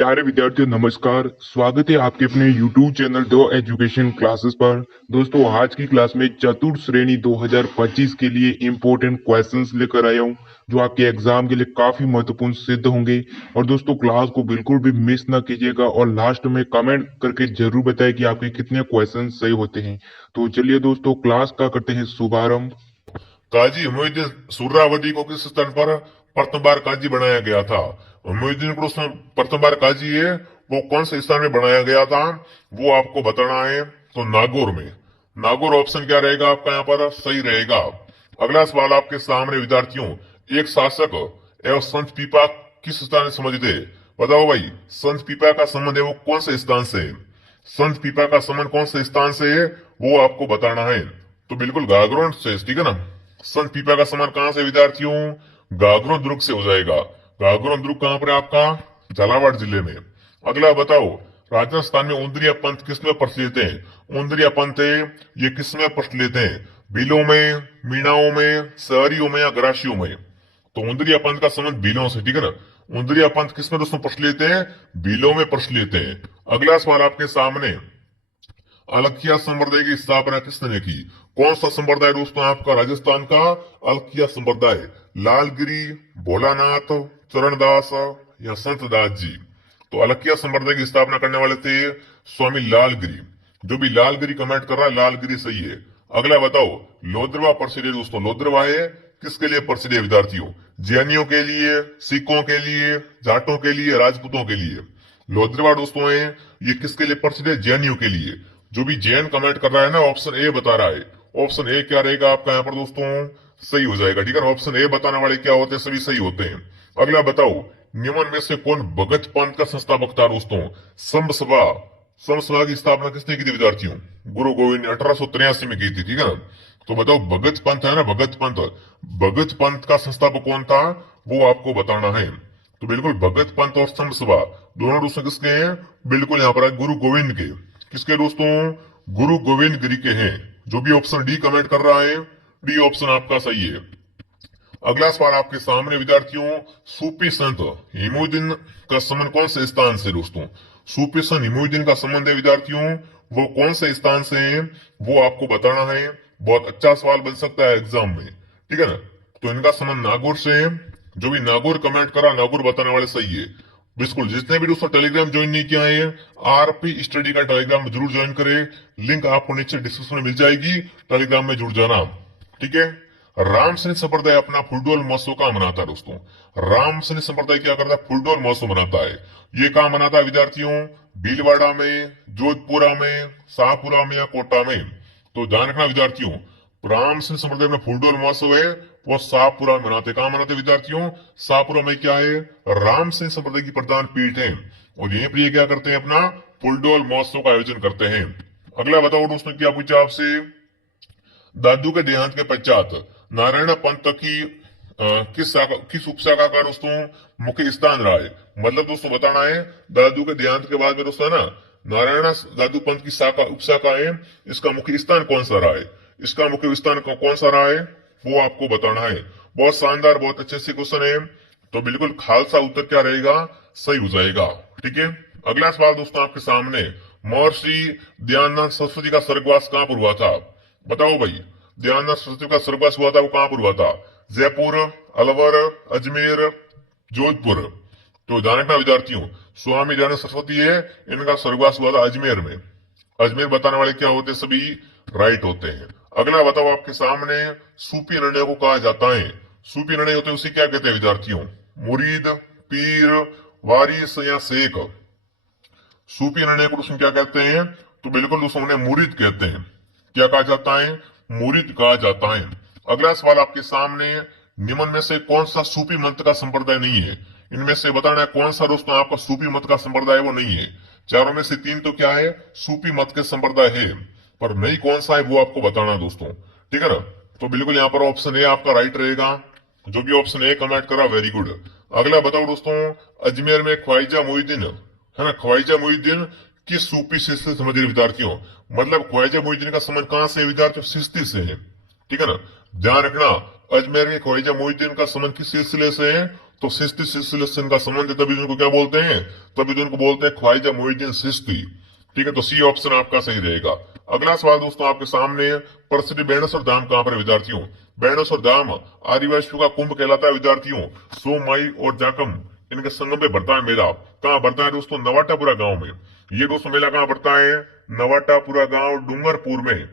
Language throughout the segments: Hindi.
प्यारे विद्यार्थियों नमस्कार। स्वागत है आपके अपने YouTube चैनल दो एजुकेशन क्लासेस पर। दोस्तों आज की क्लास में चतुर्थ श्रेणी 2025 के लिए इम्पोर्टेंट क्वेश्चंस लेकर आया हूं जो आपके एग्जाम के लिए काफी महत्वपूर्ण सिद्ध होंगे। और दोस्तों क्लास को बिल्कुल भी मिस ना कीजिएगा और लास्ट में कमेंट करके जरूर बताएं कि आपके कितने क्वेश्चन सही होते हैं। तो चलिए दोस्तों क्लास का करते हैं शुभारंभ। काजी मोइनुद्दीन सुहरावर्दी को किस स्थान पर प्रथम बार काजी बनाया गया था? मोइनुद्दीन को उसमें प्रथम बार काजी है वो कौन से स्थान में बनाया गया था वो आपको बताना है। तो नागौर में। नागौर ऑप्शन क्या रहेगा आपका यहाँ पर सही रहेगा। अगला सवाल आपके सामने विद्यार्थियों, एक शासक एवं संत पीपा किस स्थान से समझते? बताओ भाई, संत पीपा का संबंध है वो कौन से स्थान से है? संत पीपा का संबंध कौन से स्थान से है वो आपको बताना है। तो बिल्कुल गागरोन से, ठीक है ना। संत पीपा का संबंध कहां से विद्यार्थियों? गागरों दुर्ग से हो जाएगा। गागरों दुर्ग कहां पर है आपका? झालावाड़ जिले में। अगला बताओ, राजस्थान में उंदरिया पंथ किसमें प्रचलित है? उंदरिया पंथ है ये किसमें प्रचलित है? भीलों में, मीणाओं में, शहरियों में या ग्रासियों में? तो उंदरिया पंथ का संबंध भीलों से, ठीक है ना। उंदरिया पंथ किसमें दोस्तों प्रचलित है? भीलों में प्रचलित है। अगला सवाल आपके सामने, अलखिया संप्रदाय की स्थापना किसने की? कौन सा संप्रदाय दोस्तों आपका राजस्थान का? अलखिया संप्रदाय। लालगिरी, भोलानाथ, चरणदास या संतदास जी? तो अलखिया संप्रदाय की स्थापना करने वाले थे स्वामी लालगिरी। जो भी लालगिरी कमेंट कर रहा है लालगिरी सही है। अगला बताओ, लोद्रवा प्रसिद्ध है दोस्तों। लोद्रवा है किसके लिए प्रसिद्ध है विद्यार्थियों? जैनियों के लिए, सिखों के लिए, जाटों के लिए, राजपूतों के लिए। लोद्रवा दोस्तों है ये किसके लिए प्रसिद्ध है? जैनियों के लिए। जो भी जैन कमेंट कर रहा है ना ऑप्शन ए बता रहा है। ऑप्शन ए क्या रहेगा आपका यहाँ पर दोस्तों? सही हो जाएगा, ठीक है। ऑप्शन ए बताने वाले क्या होते हैं? सभी सही होते हैं। अगला बताओ, निम्न में से कौन भगत पंथ का संस्थापक था दोस्तों? संभ सभा। संभ सभा की स्थापना किसने की थी विद्यार्थियों? गुरु गोविंद ने 1883 में की थी, ठीक है ना। तो बताओ भगत पंथ है ना, भगत पंथ, भगत पंथ का संस्थापक कौन था वो आपको बताना है। तो बिल्कुल भगत पंथ और संभ सभा दोनों दोस्तों किसके हैं? बिल्कुल यहाँ पर है गुरु गोविंद के। किसके दोस्तों? गुरु गोविंद गिरी के हैं। जो भी ऑप्शन डी कमेंट कर रहा है डी ऑप्शन आपका सही है। अगला सवाल आपके सामने विद्यार्थियों, सूफी संत इमामुद्दीन का संबंध कौन से स्थान से दोस्तों? सूफी संत इमामुद्दीन का संबंध है विद्यार्थियों वो कौन से स्थान से है वो आपको बताना है। बहुत अच्छा सवाल बन सकता है एग्जाम में, ठीक है ना। तो इनका संबंध नागौर से है। जो भी नागौर कमेंट करा नागौर बताने वाले सही है। बिल्कुल, जितने भी दोस्तों टेलीग्राम ज्वाइन नहीं किया है आरपी स्टडी का टेलीग्राम जरूर ज्वाइन करें। लिंक आपको नीचे डिस्क्रिप्शन में मिल जाएगी, टेलीग्राम में जुड़ जाना, ठीक है। रामसैनिक संप्रदाय अपना फुलडोल महोत्सव कहाँ मनाता है दोस्तों? रामसैनिक संप्रदाय क्या करता है? फुलडोल महोत्सव मनाता है। ये कहाँ मनाता है विद्यार्थियों? भीलवाड़ा में, जोधपुरा में, शाहपुरा में या कोटा में? तो ध्यान रखना विद्यार्थियों, रामसैनिक संप्रदाय में फुलडोल महोत्सव है वो शाहपुरा में मनाते। कहाँ मनाते विद्यार्थियों? शाहपुरा में। क्या है? रामसैनिक संप्रदाय की प्रधान पीठ है और यहीं पर ये क्या करते हैं? अपना फुलडोल महोत्सव का आयोजन करते हैं। अगला बताओ दोस्तों, क्या पूछा आपसे? दादू के देहांत के पश्चात नारायण पंथ की किस उपशाखा का दोस्तों मुख्य स्थान रहा है? मतलब दोस्तों बताना है दादू के देहांत के बाद में दोस्तों है ना नारायण दादू पंथ की शाखा उपशाखा है, इसका मुख्य स्थान कौन सा रहा है? इसका मुख्य स्थान कौन सा रहा है वो आपको बताना है। बहुत शानदार, बहुत अच्छे से क्वेश्चन है। तो बिल्कुल खालसा उत्तर क्या रहेगा? सही हो जाएगा, ठीक है। अगला सवाल दोस्तों आपके सामने, महर्षि दयानंद सरस्वती का स्वर्गवास कहां पर हुआ था? बताओ भाई, दयानंद सरस्वती का स्वर्गवास हुआ था वो कहां पर हुआ था? जयपुर, अलवर, अजमेर, जोधपुर? तो ध्यान रखना विद्यार्थियों, स्वामी दयानंद सरस्वती है इनका स्वर्गवास हुआ था अजमेर में। अजमेर बताने वाले क्या होते हैं? सभी राइट होते हैं। अगला बताओ आपके सामने, सूफी निर्णय को कहा जाता है? सूफी निर्णय होते हैं उसे क्या कहते हैं विद्यार्थियों? मुरीद, पीर, वारिस या शेख? सूफी निर्णय को दोस्तों क्या कहते हैं? तो बिल्कुल दोस्तों उन्हें मुरीद कहते हैं। क्या कहा जाता है? मुरीद कहा जाता है। अगला सवाल आपके सामने, निम्न में से कौन सा सूफी मत का संप्रदाय नहीं है? इनमें से बताना है कौन सा दोस्तों आपका सूफी मत का संप्रदाय वो नहीं है। चारों में से तीन तो क्या है? सूफी मत के संप्रदाय है, पर नहीं कौन सा है वो आपको बताना है दोस्तों, ठीक है ना। तो बिल्कुल यहाँ पर ऑप्शन ए आपका राइट रहेगा। जो भी ऑप्शन ए कमेंट करा वेरी गुड। अगला बताओ दोस्तों, अजमेर में ख्वाजा मोहिउद्दीन है ना, ख्वाजा मोहिउद्दीन किस सूफी सिलसिले से समझिए विद्यार्थियों? मतलब ख्वाजा मोहिउद्दीन का संबंध कहां से है विद्यार्थियों? सिस्ती से है, ठीक है ना। ध्यान रखना, अजमेर के ख्वाजा मोहिउद्दीन का संबंध किस सिलसिले से है? तो चिश्ती सिलसिले से इनका संबंध है, तभी तो इनको क्या बोलते हैं, तभी तो इनको बोलते हैं ख्वाजा मोइनुद्दीन चिश्ती। ठीक है, तो सी ऑप्शन आपका सही रहेगा। अगला सवाल दोस्तों आपके सामने, प्रसिद्ध बेणेश्वर धाम कहां पर है विद्यार्थियों? बेणेश्वर धाम आदिवासियों का कुंभ कहलाता है विद्यार्थियों। सोमाई और जाकम इनके संगम पे बढ़ता है मेला। कहाँ बढ़ता है दोस्तों? नवाटापुरा गांव में। ये दोस्तों मेला कहाँ बढ़ता है? नवाटापुरा गांव, डूंगरपुर में।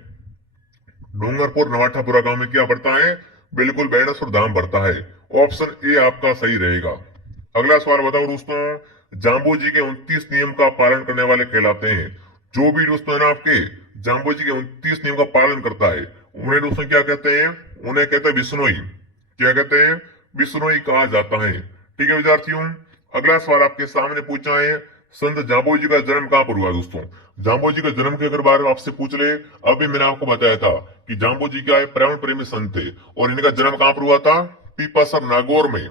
डूंगरपुर नवाटापुरा गांव में क्या बढ़ता है? बिल्कुल बेणेश्वर धाम बढ़ता है। ऑप्शन ए आपका सही रहेगा। अगला सवाल बताओ दोस्तों, जाम्बू जी के 29 नियम का पालन करने वाले कहलाते हैं। जो भी दोस्तों है ना आपके जाम्बू जी के 29 नियम का पालन करता है, उन्हें दोस्तों क्या कहते हैं? उन्हें कहते हैं बिश्नोई। क्या कहते हैं? बिश्नोई कहा जाता है। ठीक है विद्यार्थियों, अगला सवाल आपके सामने पूछा है, संत जाम्बू जी का जन्म कहां पर हुआ दोस्तों? जाम्बू जी के जन्म के अगर बारे में आपसे पूछ ले, अभी मैंने आपको बताया था कि जाम्बू जी क्या है, पर्यावरण प्रेमी संत थे, और इनका जन्म कहां पर हुआ था? पीपासर नागौर में।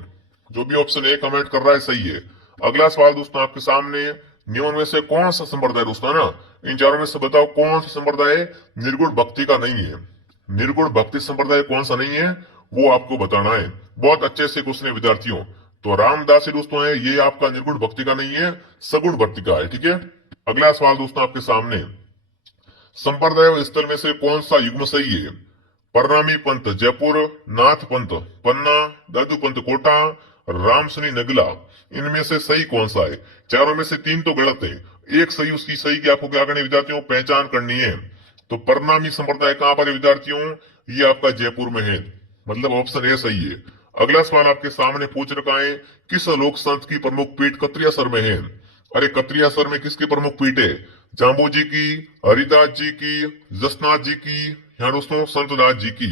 जो भी ऑप्शन ए कमेंट कर रहा है सही है। अगला सवाल दोस्तों आपके सामने, निम्न में से कौन सा संप्रदाय दोस्तों है ना, इन चारों में से बताओ कौन सा संप्रदाय निर्गुण भक्ति का नहीं है? निर्गुण भक्ति संप्रदाय कौन सा नहीं है, वो आपको बताना है। बहुत अच्छे से क्वेश्चन है विद्यार्थियों। तो रामदासी दोस्तों है, ये आपका निर्गुण भक्ति का नहीं है, सगुण भक्ति का है। ठीक है, अगला सवाल दोस्तों आपके सामने, संप्रदाय स्थल में से कौन सा युग्म सही है? परनामी पंथ जयपुर, नाथ पंथ पन्ना, दादू पंथ कोटा, रामसनी नगला, इनमें से सही कौन सा है? चारों में से तीन तो गलत है, एक सही, उसकी सही की आपको क्या करनी है विद्यार्थियों? पहचान करनी है। तो परनामी संप्रदाय कहां पर है विद्यार्थियों? ये आपका जयपुर में है, मतलब ऑप्शन ए सही है। अगला सवाल आपके सामने पूछ रखा है, किस लोक संत की प्रमुख पीठ कत्रियासर में है? अरे कत्रियासर में किसकी प्रमुख पीठ है? जाम्बू जी की, हरिदास जी की, जसनाथ जी की, या दोस्तों संतदास जी की।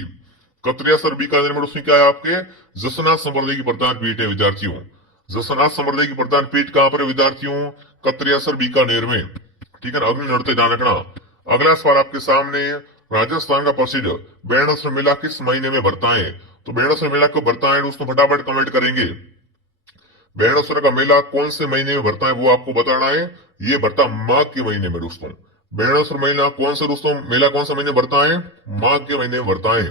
कत्रियासर बीकानेर में दोस्तों क्या है आपके? जसनाथ संप्रदाय की प्रधान पीठ है विद्यार्थियों। जसनाथ संप्रदाय की प्रधान पीठ कहां पर है विद्यार्थियों? कत्रियासर बीकानेर में। ठीक है ना, अग्नि नृत्य ध्यान रखना। अगला सवाल आपके सामने, राजस्थान का प्रसिद्ध बेणेश्वर मेला किस महीने में बढ़ता है? तो बेणेश्वर मेला कब बढ़ता है दोस्तों? फटाफट कमेंट करेंगे। बेणेश्वर का मेला कौन से महीने में बढ़ता है वो आपको बताना है। ये बढ़ता माघ के महीने में दोस्तों। बेणेश्वर मेला कौन सा दोस्तों, मेला कौन सा महीने बढ़ता है? माघ के महीने में बढ़ता है।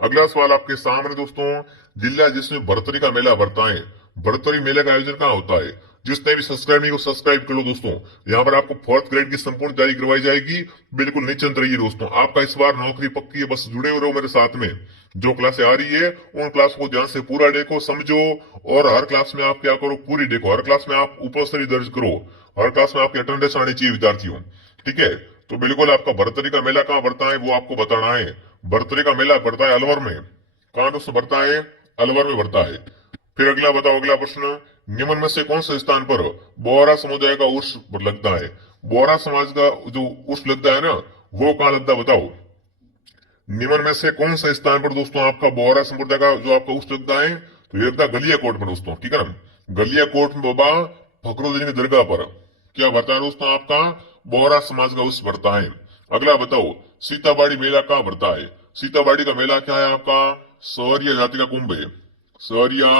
अगला सवाल आपके सामने दोस्तों, जिला जिसमें भरतरी का मेला बढ़ता है, भरतरी मेले का आयोजन कहाँ होता है? जिसने भी सब्सक्राइब नहीं को सब्सक्राइब कर लो दोस्तों। यहाँ पर आपको 4th ग्रेड की संपूर्ण तैयारी करवाई जाएगी। बिल्कुल निश्चिंत रहिए दोस्तों, आपका इस बार नौकरी पक्की है, बस जुड़े हुए रहो मेरे साथ में। जो क्लासें आ रही है उन क्लास को ध्यान से पूरा देखो, समझो, और हर क्लास में आप क्या करो, पूरी देखो। हर क्लास में आप उपस्थिति दर्ज करो, हर क्लास में आपकी अटेंडेंस आनी चाहिए विद्यार्थियों। ठीक है, तो बिल्कुल आपका भरतरी का मेला कहाँ बढ़ता है वो आपको बताना है। भरतरी का मेला बढ़ता है अलवर में। कहाँ दोस्तों बढ़ता है? अलवर में बढ़ता है। फिर अगला बताओ, अगला प्रश्न, निम्न में से कौन से स्थान पर बोहरा समुदाय का उर्स लगता है? बोहरा समाज का जो उर्स लगता है ना, वो कहाँ लगता है बताओ? निम्न में से कौन सा स्थान पर दोस्तों आपका बोहरा संप्रदाय का जो आपका उर्स लगता है? तो ये लगता है गलियाकोट में दोस्तों। ठीक है ना, गलियाकोट में बाबा फखरुद्दीन की दरगाह पर क्या बढ़ता है दोस्तों? आपका बोहरा समाज का उर्स बढ़ता है। अगला बताओ, सीताबाड़ी मेला कहाँ बढ़ता है? सीताबाड़ी का मेला क्या है आपका? सौरिया जाति का कुंभ है। सौरिया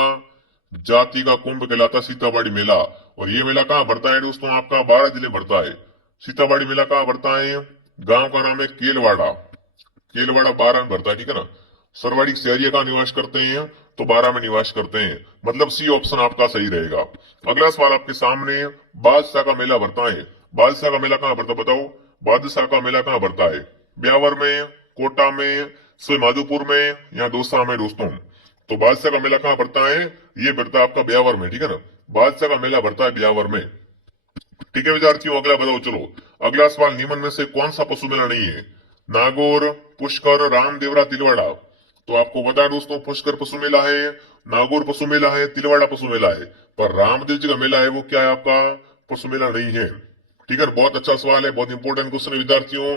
जाति का कुंभ कहलाता है सीताबाड़ी मेला। और ये मेला कहाँ बढ़ता है दोस्तों? आपका 12 जिले बढ़ता है। सीताबाड़ी मेला कहाँ बढ़ता है? गांव का नाम है केलवाड़ा। केलवाड़ा 12 में बढ़ता है। ठीक है ना, सरवाड़ी शहरिया का निवास करते हैं तो 12 में निवास करते हैं, मतलब सी ऑप्शन आपका सही रहेगा। अगला सवाल आपके सामने, बादशाह का मेला बढ़ता है। बादशाह का मेला कहाँ बढ़ता बताओ? बादशाह का मेला कहाँ बढ़ता है? ब्यावर में, कोटा में, माधोपुर में, या दौसा में दोस्तों। तो बादशाह का मेला कहाँ बढ़ता है? ये बढ़ता है आपका ब्यावर में। ठीक है ना, बादशाह का मेला बढ़ता है ब्यावर में। ठीक है विद्यार्थियों, अगला बताओ चलो। अगला सवाल, निम्न में से कौन सा पशु मेला नहीं है? नागौर, पुष्कर, रामदेवरा, तिलवाड़ा। तो आपको बता है दोस्तों, पुष्कर पशु मेला है, नागौर पशु मेला है, तिलवाड़ा पशु मेला है, पर रामदेव जी का मेला है वो क्या है आपका? पशु मेला नहीं है। ठीक है, बहुत अच्छा सवाल है, बहुत इंपॉर्टेंट क्वेश्चन है विद्यार्थियों।